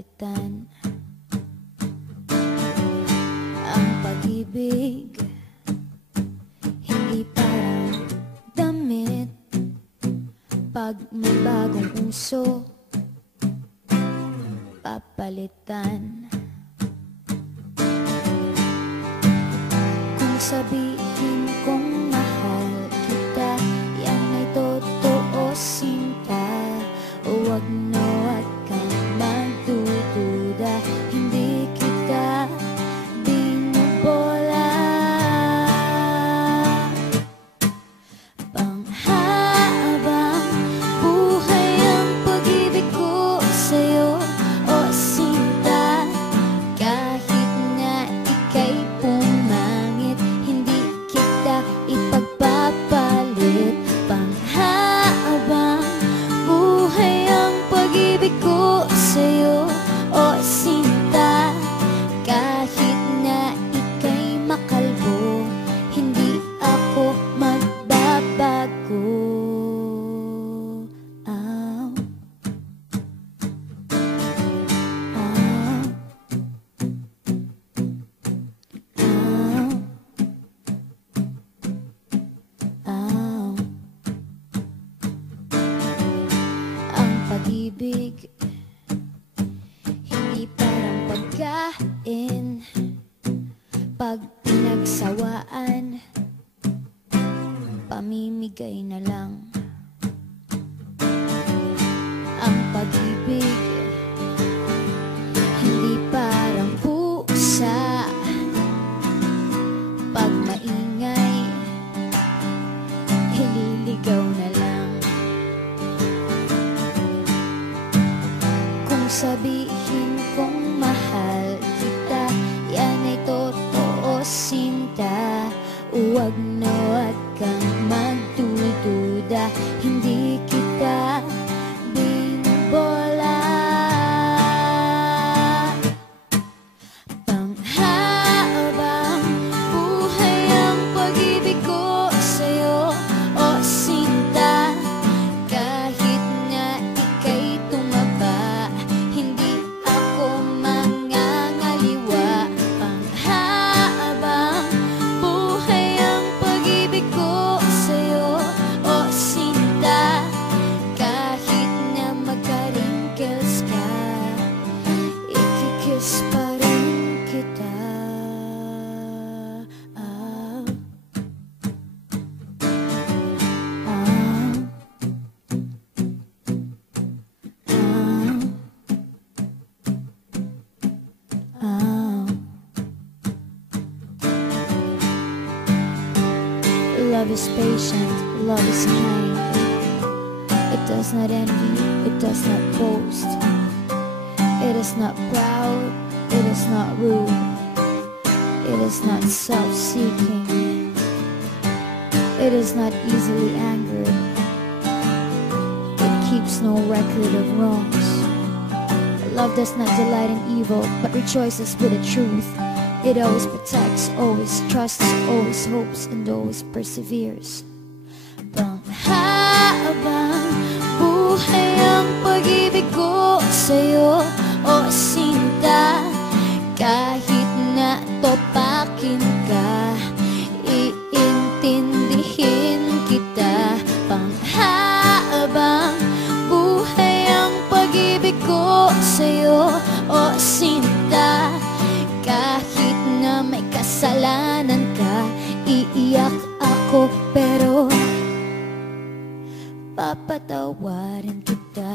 papalitan ang pag-ibig. Hindi parang damit pag may bagong uso, papalitan. Kung sabihin kong mahal kita, yan ay totoo, sinta. Huwag na wag kang magdududa, hindi kita binubola. Panghabang buhay ang pag-ibig ko sa'yo, o sinta. Kahit na ika'y pumangit, hindi kita ipagpapalit. Panghabang buhay ang pag-ibig ko sa'yo, o sinta. Kahit na ika'y makalbo, hindi ako magbabago. Ow. Ow. Ow. Ow. Ang pag-ibig hindi parang pagkain, pag pinagsawaan, pamimigay na lang. Ang pag-ibig hindi parang pusa, pag maingay, ililigaw na lang. Kung sabihin kong mahal kita, yan ay totoo, sinta. Huwag na wag kang magdududa, hindi kita binubola. Panghabang buhay ang pag-ibig ko sa'yo, o sinta. Kahit na ika'y tumaba, hindi ako mangangaliwa. Panghabang buhay ang pag-ibig ko sa'yo, o sinta. Kahit na magka-wrinkles ka, ikikiss pa rin kita. Ah. Ah. Ah. Love is patient, love is kind. It does not envy, it does not boast. It is not proud, it is not rude. It is not self-seeking. It is not easily angered. It keeps no record of wrongs. Love does not delight in evil, but rejoices with the truth. It always protects, always trusts, always hopes, and always perseveres. Panghabang buhay ang pag-ibig ko sa'yo, o sinta. Kahit na topakin ka, iintindihin kita. Panghabang buhay ang pag-ibig ko sa'yo, o sinta. Kahit na may kasalanan ka, iiyak ako pero papatawarin kita.